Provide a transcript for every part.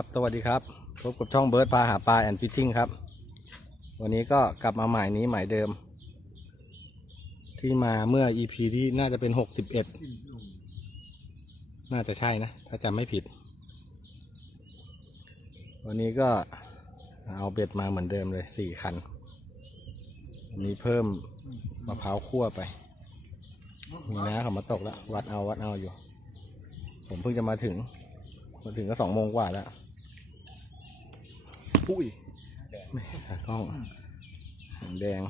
ครับ สวัสดีครับ พบกับช่องเบิร์ดปลาหาปลาแอนฟิชชิ่งครับ วันนี้ก็กลับมาหมายนี้หมายเดิม ที่มาเมื่อ EP ที่น่าจะเป็นหกสิบเอ็ดน่าจะใช่นะ ถ้าจำไม่ผิด วันนี้ก็เอาเบ็ดมาเหมือนเดิมเลยสี่คันมีเพิ่มมะพร้าวคั่วไปมีน้าเขามาตกแล้ว วัดเอาวัดเอาอยู่ ผมเพิ่งจะมาถึงมาถึงก็สองโมงกว่าแล้ว อุ้ยไม่หากล้องหางแดง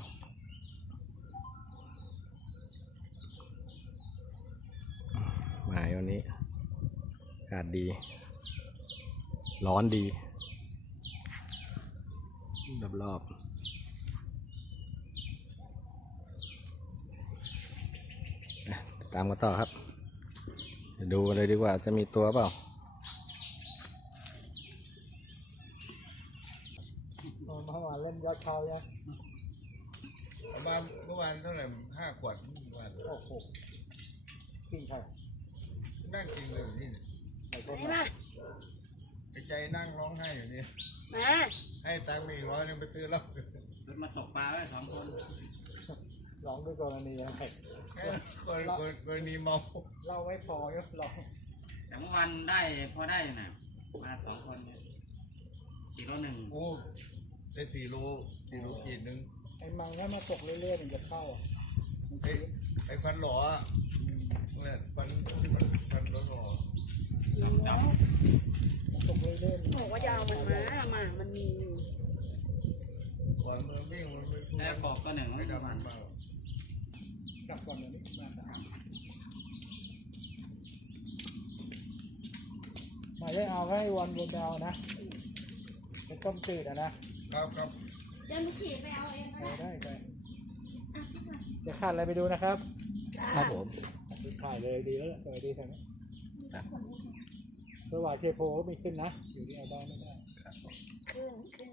หมายวันนี้อากาศดี ร้อนดี รอบรอบๆอะตามกันต่อครับเดี๋ยวดูเลยดีกว่าจะมีตัวเปล่า เมื่อวานเล่นยอดเขาเนี่ยประมาณเมื่อวานเท่าไหร่ห้าขวดเมื่อวานโอ้โหกินใครนั่งกินเลยอยู่นี่เนี่ยไอ้ต้นไหนมาไอ้ใจนั่งร้องไห้อยู่นี่มาให้ตังค์มีอีกร้อยหนึงไปซื้อเหล้ามาตกปลาไว้สองคนร้องด้วยกรณีอะไรคนคนกรณีเมาเล่าไม่พอก็ร้องแต่เมื่อวันได้พอได้น่ะมาสองคนเนี่ยกิโลหนึ่งโอ้ได้สี่โล สี่โลขีดหนึงไอ้มังถ้ามาตกเรื่อยๆมันจะเข้าอะมันไอ้ไอ้ฟันหล่ออะเนี่ยฟันฟันฟันรถหล่อจับมันตกเรื่อยๆมันบอกว่าจะเอามันมามามันมีอยู่ก่อนมันวิ่งมันไม่พูดได้กบก็หนึ่งไม่ไม่ได้ได้มัมันนเปล่ากลับก่อนเดี๋ยวนี้มาสามมาได้เอาให้วันบนดาวนะเป็นต้มจืดอะนะครับครับ เดี๋ยวหนูขี่ไปเอาเองเอาได้ไปจะขาดอะไรไปดูนะครับครับผมดูถ่ายเลยดีแล้วล่ะสวัสดีทางนี้ครับเมื่อวานเทโพก็มีขึ้นนะ อยู่ที่เอาได้ไม่ได้ขึ้นขึ้น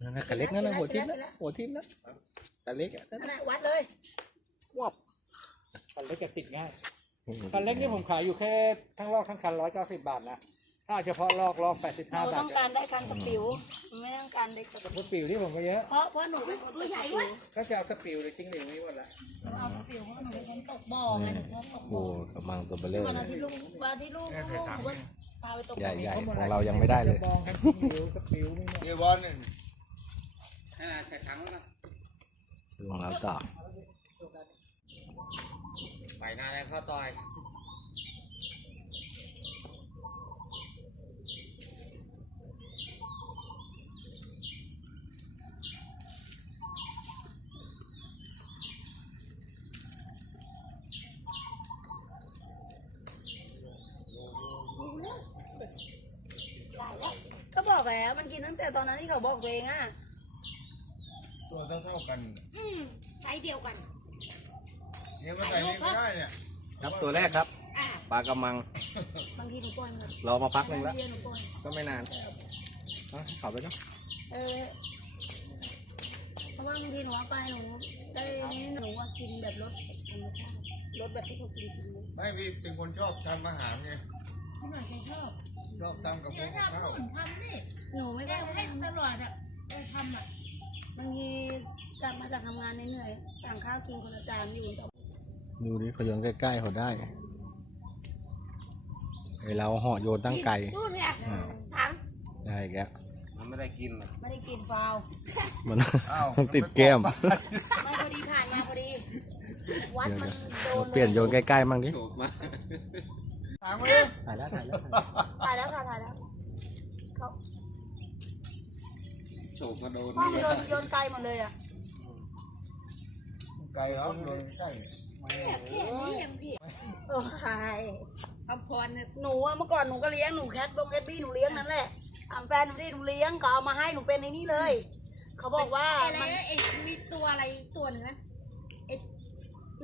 นั่นนะขาเล็กนั่นนะหัวทิ่มนะหัวทิ่มนะขาเล็กอะนั่นขนะนาดวัดเลยวับคันเล็กจะติดง่ายคันเล็กนี่ผมขายอยู่แค่ทั้งลอกทั้งคันร้อยเก้าสิบบาทนะ ถ้าเฉพาะลอกลอกแปดสิบห้าเราบาต้ทองการได้คันสปิวไม่ต้องการได้กระสปิวที่ผมก็เยอะ เพราะเพราะหนูเป็นคนตกสปิวก็จะเอาสปิวหรือจิ้งหรีดนี่หมดละ เอาสปิวเพราะหนูเป็นคนตกบ่อไงหนูชอบตกโอ้บ่อโหกำลังตัวเบลเลอร์วันเลนั้นยที่ลูกวันที่ลูกลูกหนูก็พาไปตกใหญ่บ่อ ใหญ่ทั้หมดของเรายังไม่ได้เลยกระบองทั้งจิ้งหรีดสปิวนี่เนี่ยเยบอลเนี่ยอ่าใส่ถังแล้วนะดูของเราต่อ ไปหน้าแล้วเข้าต่อย ก็บอก แล้วมันกินตั้งแต่ตอนนั้นที่เขาบอกตัวเองอะ ตัวเท่าเท่าๆกันอืมไซส์เดียวกัน เนี่ยมันใส่นี่ไม่ได้เนี่ยครับตัวแรกครับอะปลากระมังบางทีหนูปล่อยหมดรอมาพักหนึ่งแล้วเดียวหนูปล่อยก็ไม่นานเอาเขับไปเนาะเออเพราะว่าบางทีหนูเอาไปหนูได้หนูว่ากินแบบรสธรรมชาติรสแบบที่เขากินกินเลยไม่พี่เป็นคนชอบทำอาหารไงขนาดใครชอบ ชอบทำกับเดี๋ยวข้าวถ้าผู้หญิงทำนี่หนูไม่แกได้ให้ทำตลอดอะไปทำอะบางทีกลับมาจากทำงานเหนื่อยๆต่างข้าวกินคนละจานอยู่ต่อดูดิเขาโยนใกล้ๆเขาได้ไอเราเหาะโยนตั้งไกลนู่นไงอ่าถามได้อีกแล้วมันไม่ได้กินหรอกไม่ได้กินฟาวมัน อ้าว ติดแก้มไม่พอดีผ่านมาพอดี วัดมันโดนเปลี่ยนโยนใกล้ๆมั่งดิ โฉบมา ถามมาเลยถ่ายแล้วถ่ายแล้วถ่ายแล้วค่ะถ่ายแล้วเขาโฉบมาโดนพ่อมันโยนโยนไกลหมดเลยอะไก่ครับโดนใกล้พี่พี่โอ้ยคำพรเนี่ยหนูอะเมื่อก่อนหนูก็เลี้ยงหนูแคทบงแคทบี้หนูเลี้ยงนั่นแหละถามแฟนหนูดิหนูเลี้ยงก็เอามาให้หนูเป็นในนี้เลย เขาบอกว่าอะไรมันนะไอ้มีตัวอะไรตัวหนึงนะ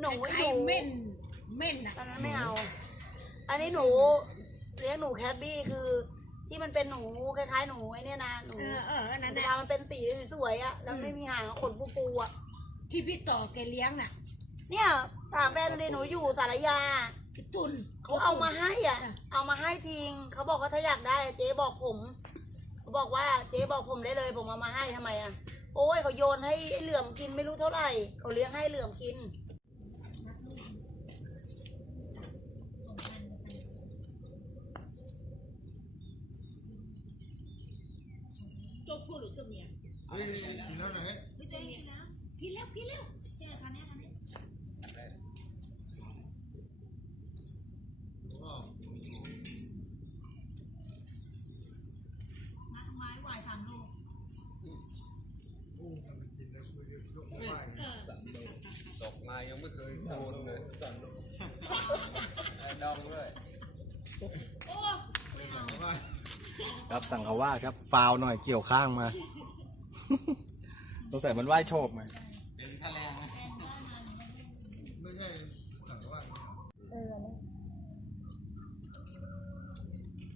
หนูไอ้อยู่เม่นเม่นอะตอนนั้นไม่เอา อันนี้หนูเลี้ยงหนูแคทบี้คือ ที่มันเป็นหนูคล้ายๆหนูไอ้เนี่ยนะหนูเออเอออันหนั้นนูน่ะทามันเป็นสีสวยๆอะแล้วไม่มีหางขนฟูๆอะที่พี่ต่อแกเลี้ยงน่ะเนี่ยถามแฟนหนูดิหนูอยู่สารยาไอ้ตุนเขาเอามาให้อะ เอามาให้ทิ้งเขาบอกว่าถ้าอยากได้อะเจ๊บอกผมเขาบอกว่าเจ๊บอกผมได้เลย ผมเอามาให้ทำไมอะ โอ้ยเขาโยนให้ไอ้เหลื่อมกินไม่รู้เท่าไหร่เขาเลี้ยงให้เหลื่อมกิน ตัวผู้หรือตัวเมีย เฮ้ยกินแล้วไหนไม่ได้กินแล้วกินแล้วกินแล้วแค่คันนี้คันนี้ว้าวนัดไมไหวสามโลโอ้กินแล้วคุยกันยกไม่ได้เออตกมายังไม่เคยโดนเลยสั่นดองด้วยโอ้ครับสั่งเขาว่าครับฟาวหน่อยเกี่ยวข้างมา สงสัยมันไหว้โชคมาเป็นแถลงไม่ใช่หม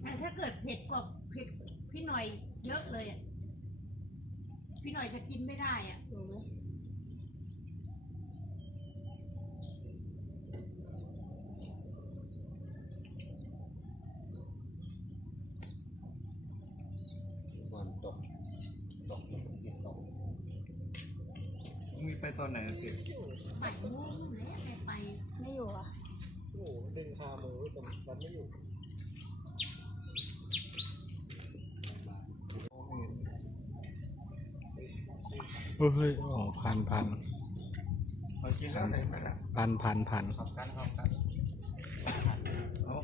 แต่ถ้าเกิดเผ็ดกว่าเผ็ดพี่หน่อยเยอะเลยอะ พี่หน่อยจะกินไม่ได้อะก่อตกตกมันกินตก มี ไปตอนไหนเก็บไปโม่งแล้วแกไปไม่อยู่อะโอ้ดึงคามือแต่มันไม่อยู่เฮ้ยอ๋อพันพันมากินแล้วไหนมาละพันพันพันขอบกันขอบกันเอา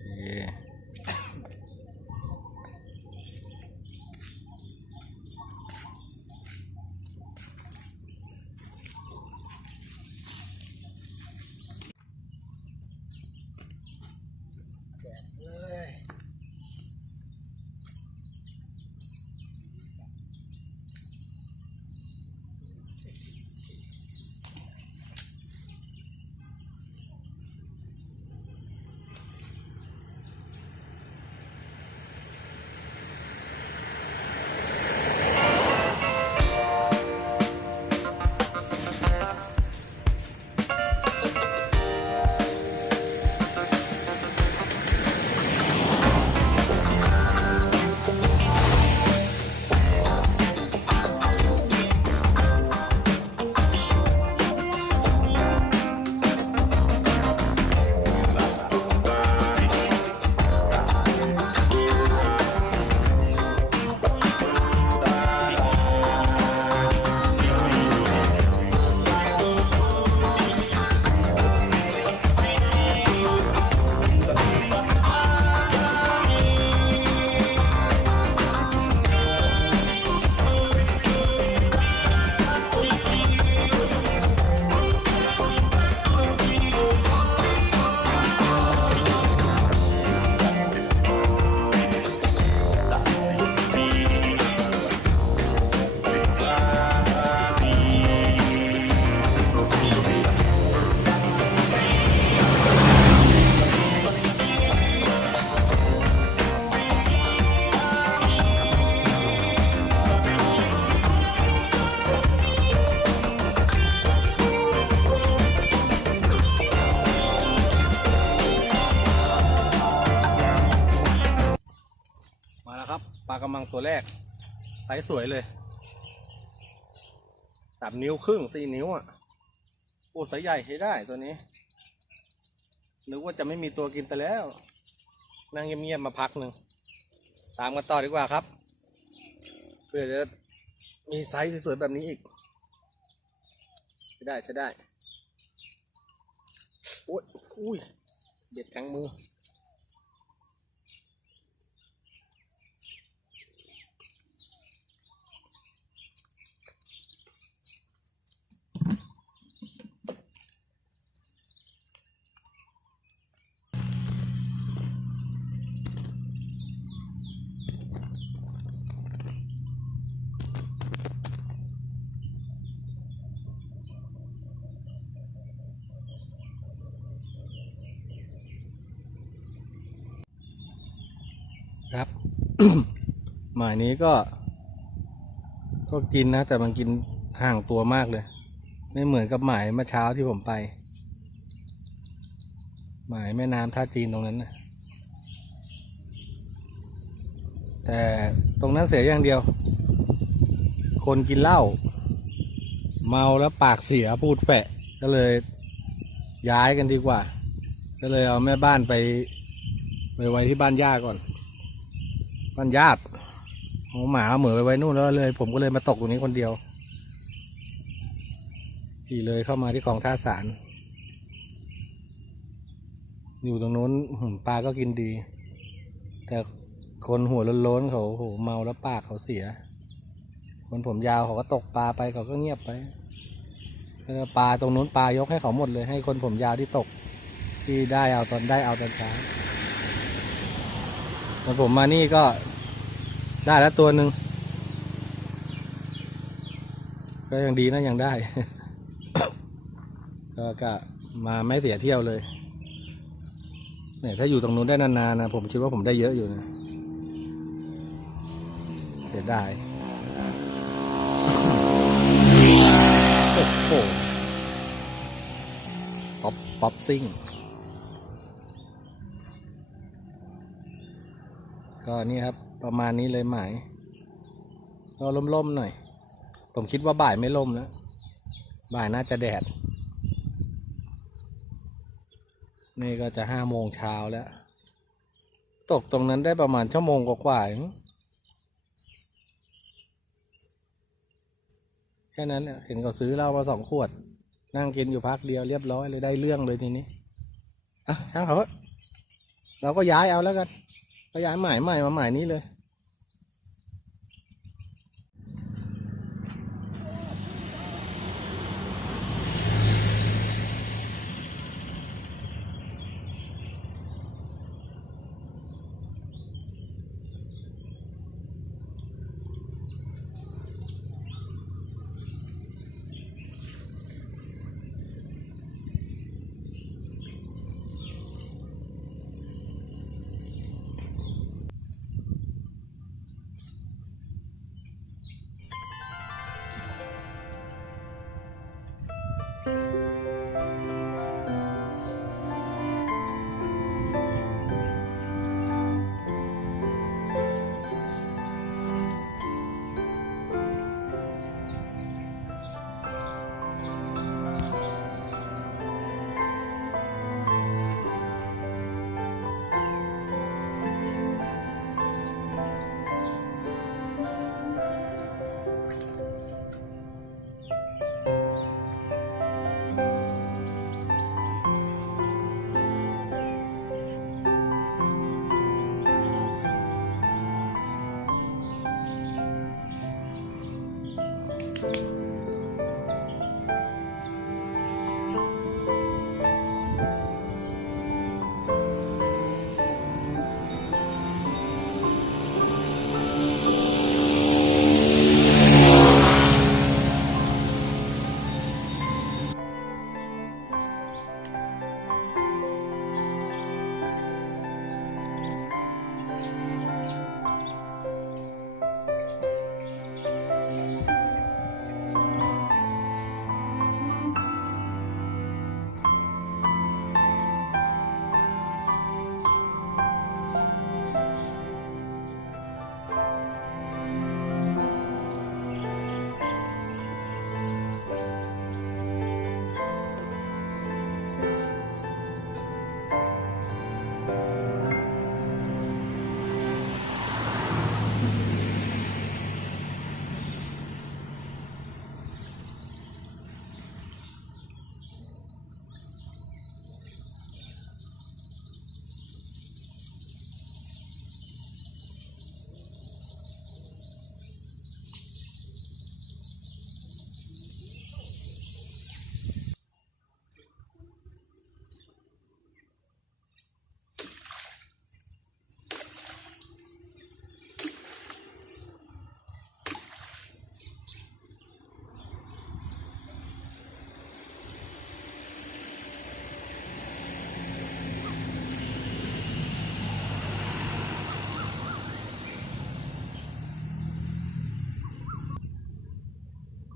โอเค ระมังตัวแรกไซส์สวยเลยสามนิ้วครึ่งสี่นิ้วอะโอ้ไซส์ใหญ่ใช้ได้ตัวนี้นึกว่าจะไม่มีตัวกินแต่แล้ว นั่งเงียบๆมาพักหนึ่งตามกันต่อดีกว่าครับเพื่อจะมีไซส์สวยๆแบบนี้อีกใช้ได้ใช้ได้โอ้ยอุ้ยเด็ดแทงมือ ครับ หมายนี้ก็ ก็กินนะ แต่มันกินห่างตัวมากเลย ไม่เหมือนกับหมายเมื่อเช้าที่ผมไป หมายแม่น้ำท่าจีนตรงนั้นนะแต่ตรงนั้นเสียอย่างเดียว คนกินเหล้าเมาแล้วปากเสียพูดแฝะก็เลย ย้ายกันดีกว่า ก็เลยเอาแม่บ้านไป ไปไว้ที่บ้านญาก่อน บ้านญาติเอาหมาเหมือไปไว้นู่นแล้วเลย ผมก็เลยมาตกตรงนี้คนเดียวขี่เลยเข้ามาที่คลองท่าสาร อยู่ตรงนู้นหปลาก็กินดี แต่คนหัวโล้นๆเขาโอ้โหเมาแล้วปากเขาเสีย คนผมยาวเขาก็ตกปลาไปเขาก็เงียบไปปลาตรงนู้นปลายกให้เขาหมดเลยให้คนผมยาวที่ตก ที่ได้เอาตอนได้เอาตอนเช้า ตอนผมมานี่ก็ได้แล้วตัวหนึ่ง ก็ยังดีนะยังได้ ก็กะมาไม่เสียเที่ยวเลยเนี่ยถ้าอยู่ตรงนู้นได้นานๆนะผมคิดว่าผมได้เยอะอยู่นะเสียดายโอ้โหป๊อปป๊อปซิ่ง ก็นี่ครับประมาณนี้เลยหมายก็ล่มๆหน่อย ผมคิดว่าบ่ายไม่ล่มนะบ่ายน่าจะแดด นี่ก็จะห้าโมงเช้าแล้ว ตกตรงนั้นได้ประมาณชั่วโมงกว่าๆเองแค่นั้นเห็นเขาซื้อเหล้ามาสองขวด นั่งกินอยู่พักเดียวเรียบร้อยเลยได้เรื่องเลยทีนี้อะช่างเขาเถอะเราก็ย้ายเอาแล้วกัน ขยายหมายใหม่มาหมายนี้เลย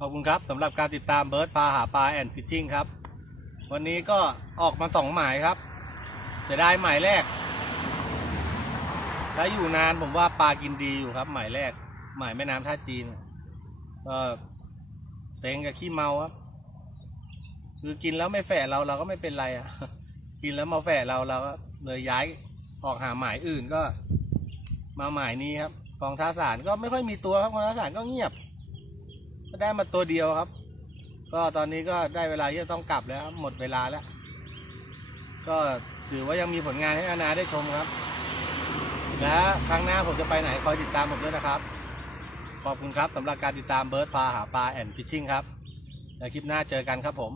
ขอบคุณครับสำหรับการติดตามเบิร์ดพาหาปลาแอนฟิชชิ่งครับ วันนี้ก็ออกมาสองหมายครับเสียดายหมายแรก ถ้าอยู่นานผมว่าปลากินดีอยู่ครับ หมายแรก หมายแม่น้ำท่าจีนก็เซ็งกับขี้เมาครับ คือกินแล้วไม่แฝะเราเราก็ไม่เป็นไรอะ กินแล้วมาแฝะเราเราก็เลยย้ายออกหาหมายอื่นก็ มาหมายนี้ครับกองท่าสารก็ไม่ค่อยมีตัวครับกองท่าสารก็เงียบ ได้มาตัวเดียวครับ ก็ตอนนี้ก็ได้เวลาที่จะต้องกลับแล้วหมดเวลาแล้ว ก็ถือว่ายังมีผลงานให้อาณาได้ชมครับ และครั้งหน้าผมจะไปไหนคอยติดตามผมด้วยนะครับ ขอบคุณครับสำหรับการติดตามเบิร์ดพาหาปลาแอนด์ฟิชชิ่งครับ และคลิปหน้าเจอกันครับผม